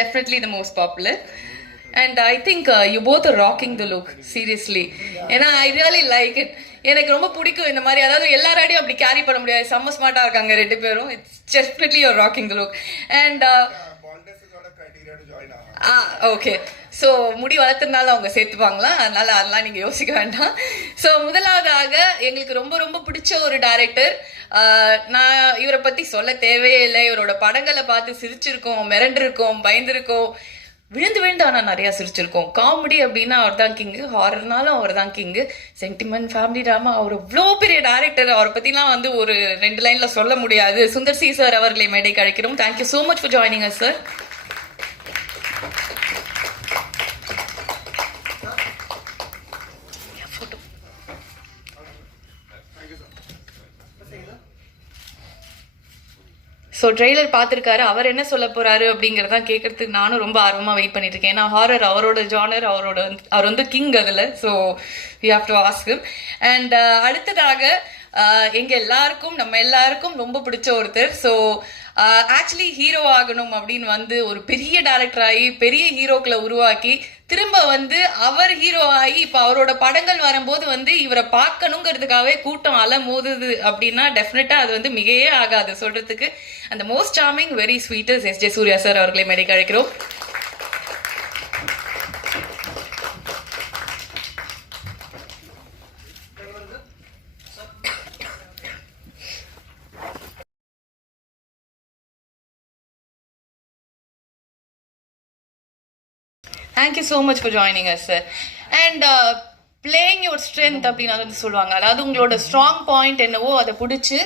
definitely the most popular. And I think you both are rocking the look, seriously. And I really like it. எனக்கு ரொம்ப பிடிக்கும் இந்த மாதிரி, அதாவது எல்லாராடையும் அப்படி கேரி பண்ண முடியாது, செம்ம ஸ்மார்ட்டாக இருக்காங்க ரெண்டு பேரும். It's definitely you're rocking the look. And okay, so முடி வளர்த்துனால அவங்க சேர்த்துப்பாங்களா, அதனால அதெல்லாம் நீங்கள் யோசிக்க வேண்டாம். ஸோ முதலாவதாக எங்களுக்கு ரொம்ப ரொம்ப பிடிச்ச ஒரு டைரக்டர். நான் இவரை பற்றி சொல்ல தேவையே இல்லை. இவரோட படங்களை பார்த்து சிரிச்சிருக்கோம், மிரண்டிருக்கோம், பயந்துருக்கோம், விழுந்து விழுந்து ஆனால் நிறையா சிரிச்சிருக்கோம். காமெடி அப்படின்னா அவர் தான் கிங்கு, ஹாரர்னாலும் அவர் தான் கிங்கு, சென்டிமெண்ட், ஃபேமிலி ட்ராமா, அவர் இவ்வளோ பெரிய டேரக்டர். அவரை பற்றிலாம் வந்து ஒரு 2 லைனில் சொல்ல முடியாது. சுந்தர் சி சார் அவர்களை மேடைக்கு அழைக்கிறோம். Thank you so much for joining us sir. So trailer பார்த்துருக்காரு, அவர் என்ன சொல்ல போகிறாரு அப்படிங்கிறதான் கேட்குறதுக்கு நானும் ரொம்ப ஆர்வமாக வெயிட் பண்ணிட்டு இருக்கேன். ஏன்னா ஹாரர் அவரோட ஜானர், அவர் வந்து கிங் அதில். So we have to ask him. And அடுத்ததாக நம்ம எல்லாருக்கும் ரொம்ப பிடிச்ச ஒருத்தர். ஸோ ஆக்சுவலி ஹீரோ ஆகணும் அப்படின்னு வந்து ஒரு பெரிய டேரக்டர் ஆகி பெரிய ஹீரோக்களை உருவாக்கி திரும்ப வந்து அவர் ஹீரோ ஆகி இப்போ அவரோட படங்கள் வரும்போது வந்து இவரை பார்க்கணுங்கிறதுக்காகவே கூட்டம் அலை மோதுது அப்படின்னா டெஃபினட்டாக அது வந்து மிகையே ஆகாது சொல்கிறதுக்கு. அந்த most charming, very sweetest S J Suriya sir அவர்களை மேடைக்கு அழைக்கிறோம். Thank you so much for joining us, sir. And playing your strength அப்படின்னு அதை வந்து சொல்லுவாங்க. அதாவது உங்களோட ஸ்ட்ராங் பாயிண்ட் என்னவோ அதை பிடிச்சி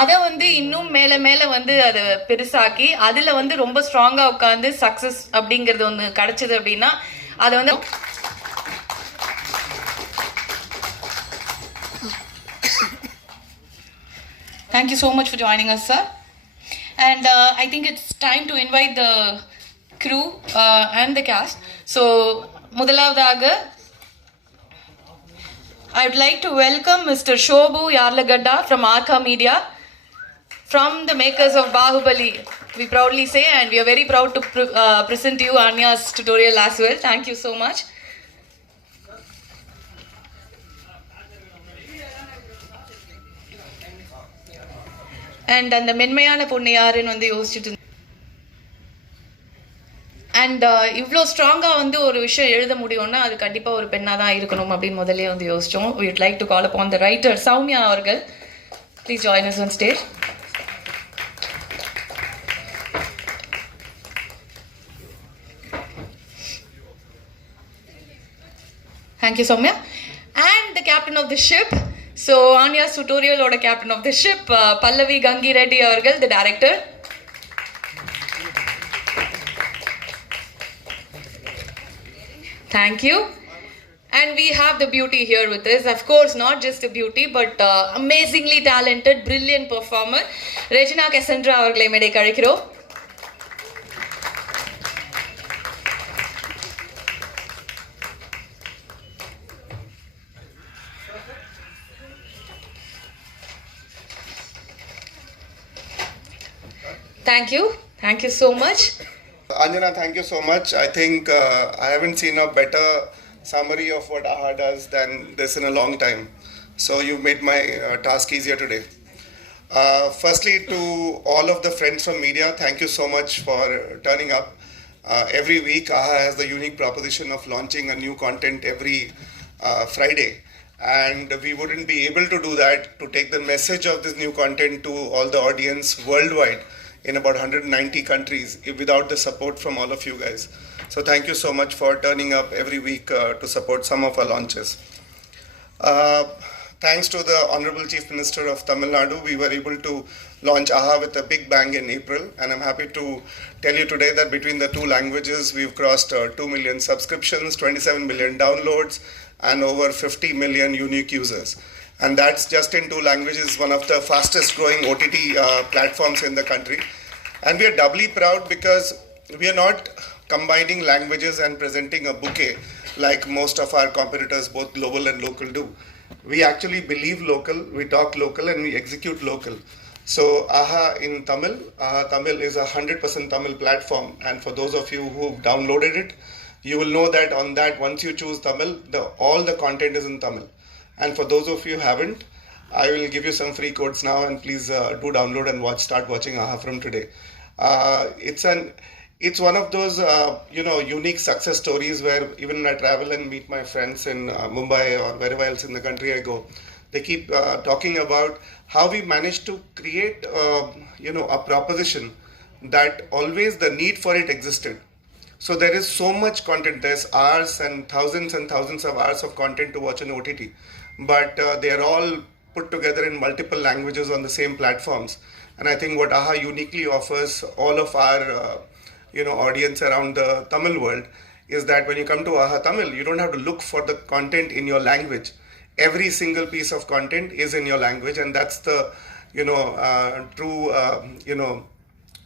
அதை வந்து இன்னும் மேலே மேலே வந்து அதை பெருசாக்கி அதில் வந்து ரொம்ப ஸ்ட்ராங்காக உட்காந்து சக்ஸஸ் அப்படிங்கிறது ஒன்று கிடச்சிது அப்படின்னா அதை வந்து Thank you so much for joining us, sir. And I think it's time to invite the crew and the cast. So முதலாவதாக I would like to welcome Mr. Shobhu Yarlagadda from Arka Media, from the makers of Bahubali, we proudly say, and we are very proud to present you ANYA'S tutorial as well. Thank you so much. And அந்த மென்மையான பொண்ணு யாருன்னு வந்து யோசிச்சுட்டு, and இவ்வளோ ஸ்ட்ராங்காக வந்து ஒரு விஷயம் எழுத முடியும்னா அது கண்டிப்பாக ஒரு பெண்ணாக தான் இருக்கணும் அப்படின்னு முதலே வந்து யோசித்தோம். we would like to call upon the writer Soumya அவர்கள். Please join us on stage. Thank you, Soumya. And the captain of the ship, so ANYA'S tutorial oda captain of the ship, Pallavi Gangi Reddy avargal, the director. Thank you. And we have the beauty here with us. Of course, not just a beauty, but amazingly talented, brilliant performer, Regina Cassandra avargalai medai kazhikiro. Thank you so much. Anjana, thank you so much. I think I haven't seen a better summary of what AHA does than this in a long time. So you've made my task easier today. Firstly, to all of the friends from media, thank you so much for turning up. Every week, AHA has the unique proposition of launching a new content every Friday. And we wouldn't be able to do that, to take the message of this new content to all the audience worldwide in about 190 countries without the support from all of you guys. So thank you so much for turning up every week to support some of our launches. Thanks to the Honorable Chief Minister of Tamil Nadu, we were able to launch AHA with a big bang in April, and I'm happy to tell you today that between the 2 languages we've crossed 2 million subscriptions, 27 million downloads, and over 50 million unique users. And that's just in 2 languages, one of the fastest growing OTT platforms in the country. And we are doubly proud because we are not combining languages and presenting a bouquet like most of our competitors, both global and local, do. We actually believe local, we talk local, and we execute local. So AHA in Tamil, AHA Tamil is a 100% Tamil platform, and for those of you who've downloaded it, you will know that on that, once you choose Tamil, all the content is in Tamil. And for those of you who haven't, I will give you some free codes now, and please do download and start watching AHA from today. It's one of those unique success stories where even when I travel and meet my friends in Mumbai or wherever else in the country I go, they keep talking about how we managed to create a proposition that always the need for it existed. So there is so much content. There's hours and thousands of hours of content to watch on OTT, but they are all put together in multiple languages on the same platforms. And I think what AHA uniquely offers all of our audience around the Tamil world is that when you come to AHA Tamil, you don't have to look for the content in your language. Every single piece of content is in your language, and that's the true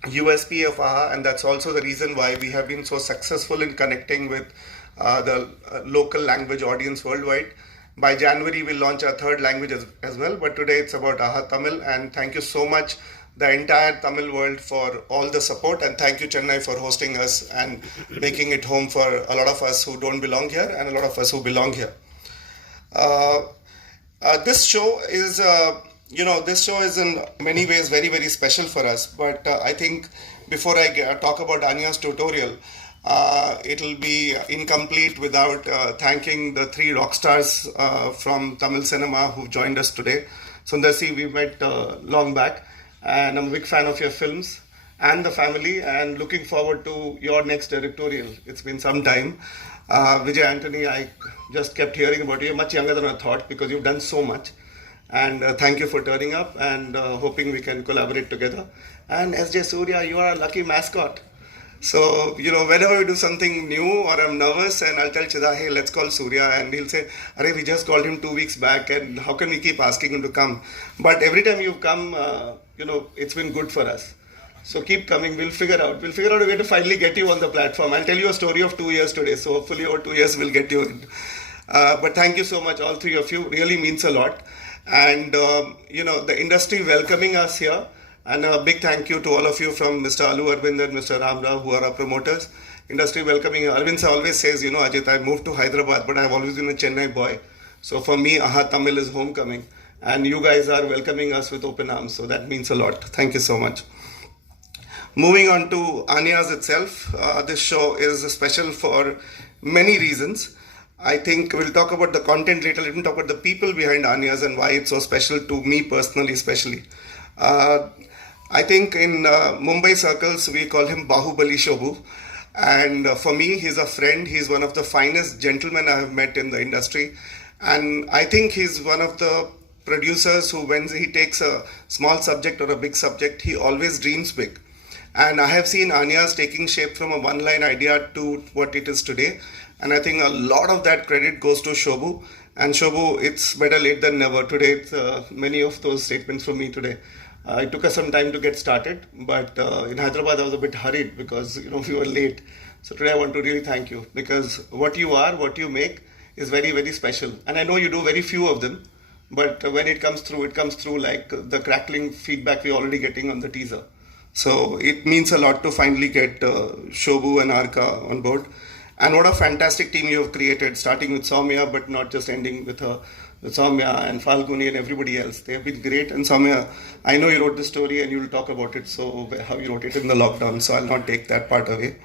USP of AHA, and that's also the reason why we have been so successful in connecting with the local language audience worldwide. By January, we'll launch our third language as well, but today it's about AHA Tamil, and thank you so much, the entire Tamil world, for all the support, and thank you, Chennai, for hosting us and making it home for a lot of us who don't belong here and a lot of us who belong here. This show is in many ways very, very special for us. But I think before I talk about ANYA'S tutorial, it'll be incomplete without thanking the three rock stars from Tamil cinema who've joined us today. Sundarsi, we met long back, and I'm a big fan of your films and the family, and looking forward to your next directorial. It's been some time. Vijay Anthony, I just kept hearing about you. You're much younger than I thought because you've done so much. And thank you for turning up, and hoping we can collaborate together. And SJ Surya, you are a lucky mascot. So, whenever we do something new or I'm nervous and I'll tell Chida, hey, let's call Surya, and he'll say, Arey, we just called him 2 weeks back, and how can we keep asking him to come? But every time you've come, it's been good for us. So keep coming. We'll figure out a way to finally get you on the platform. I'll tell you a story of 2 years today. So hopefully over 2 years we'll get you in. But thank you so much, all three of you. Really means a lot. And, the industry welcoming us here. And a big thank you to all of you from Mr. Alu Arvind and Mr. Ram Rao, who are our promoters. Industry welcoming. Arvind always says, Ajit, I moved to Hyderabad, but I've always been a Chennai boy. So for me, AHA Tamil is homecoming. And you guys are welcoming us with open arms. So that means a lot. Thank you so much. Moving on to ANYA'S itself, this show is special for many reasons. I think we'll talk about the content later. Let me talk about the people behind ANYA'S and why it's so special to me personally, especially. I think in Mumbai circles, we call him Bahubali Shobhu. And for me, he's a friend. He's one of the finest gentlemen I have met in the industry. And I think he's one of the producers who, when he takes a small subject or a big subject, he always dreams big. And I have seen ANYA'S taking shape from a one-line idea to what it is today. And I think a lot of that credit goes to Shobhu. And Shobhu, it's better late than never. Today, it's many of those statements from me today. It took us some time to get started. But in Hyderabad, I was a bit hurried because, we were late. So today I want to really thank you, because what you are, what you make is very, very special. And I know you do very few of them. But when it comes through like the crackling feedback we're already getting on the teaser. So it means a lot to finally get Shobhu and Arka on board. And what a fantastic team you have created, starting with Soumya, but not just ending with her, with Soumya and Falguni and everybody else. They have been great. And Soumya, I know you wrote the story and you'll talk about it, so how you wrote it in the lockdown, so I'll not take that part away.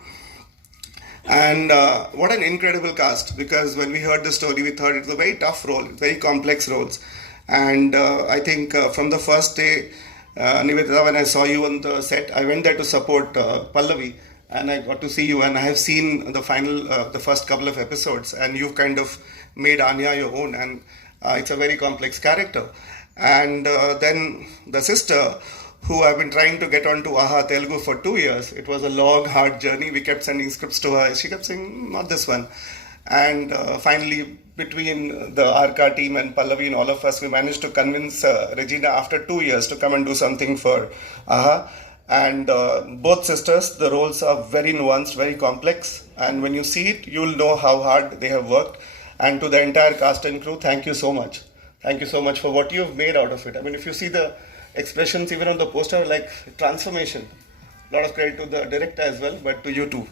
And what an incredible cast, because when we heard the story, we thought it's a very tough role, very complex roles. And I think from the first day, Nivedita, when I saw you on the set, I went there to support Pallavi, and I got to see you, and I have seen the first couple of episodes, and you've kind of made Anya your own, and it's a very complex character. And then the sister, who I've been trying to get onto AHA Telugu for 2 years. It was a long, hard journey. We kept sending scripts to her. She kept saying, not this one. And finally, between the Arka team and Pallavi and all of us, we managed to convince Regina after 2 years to come and do something for AHA. And both sisters, the roles are very nuanced, very complex. And when you see it, you'll know how hard they have worked. And to the entire cast and crew, thank you so much. Thank you so much for what you've made out of it. I mean, if you see the expressions even on the poster were like transformation. A lot of credit to the director as well, but to you too.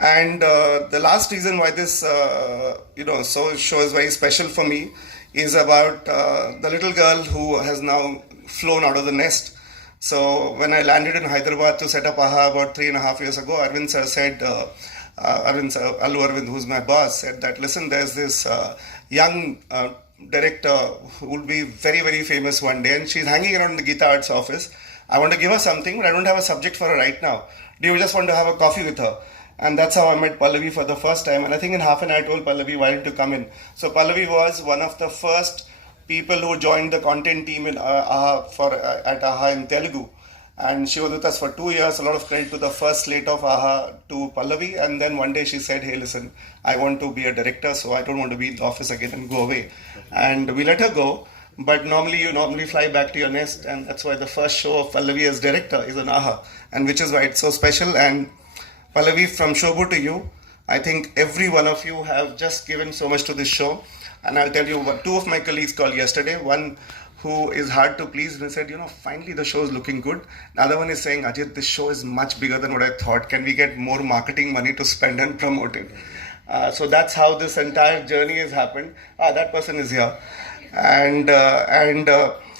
And the last reason why this show is very special for me is about the little girl who has now flown out of the nest. So when I landed in Hyderabad to set up AHA about 3.5 years ago, Arvind sir said, Allu Arvind, who's my boss, said that, listen, there's this young director who will be very, very famous one day, and she's hanging around the Geeta Arts office. I want to give her something, but I don't have a subject for her right now. Do you just want to have a coffee with her? And that's how I met Pallavi for the first time. And I think in half an hour I told Pallavi, why didn't you come in? So Pallavi was one of the first people who joined the content team in at AHA in Telugu. And she was with us for 2 years. A lot of credit to the first slate of AHA to Pallavi. And then one day she said, hey, listen, I want to be a director, so I don't want to be in the office again and go away. And we let her go. But you fly back to your nest. And that's why the first show of Pallavi as director is on AHA. And which is why it's so special. And Pallavi, from Shobhu to you, I think every one of you have just given so much to this show. And I'll tell you, two of my colleagues called yesterday. One who is hard to please, and he said, finally the show is looking good. The other one is saying, Ajit, this show is much bigger than what I thought. Can we get more marketing money to spend and promote it? So that's how this entire journey has happened. That person is here. And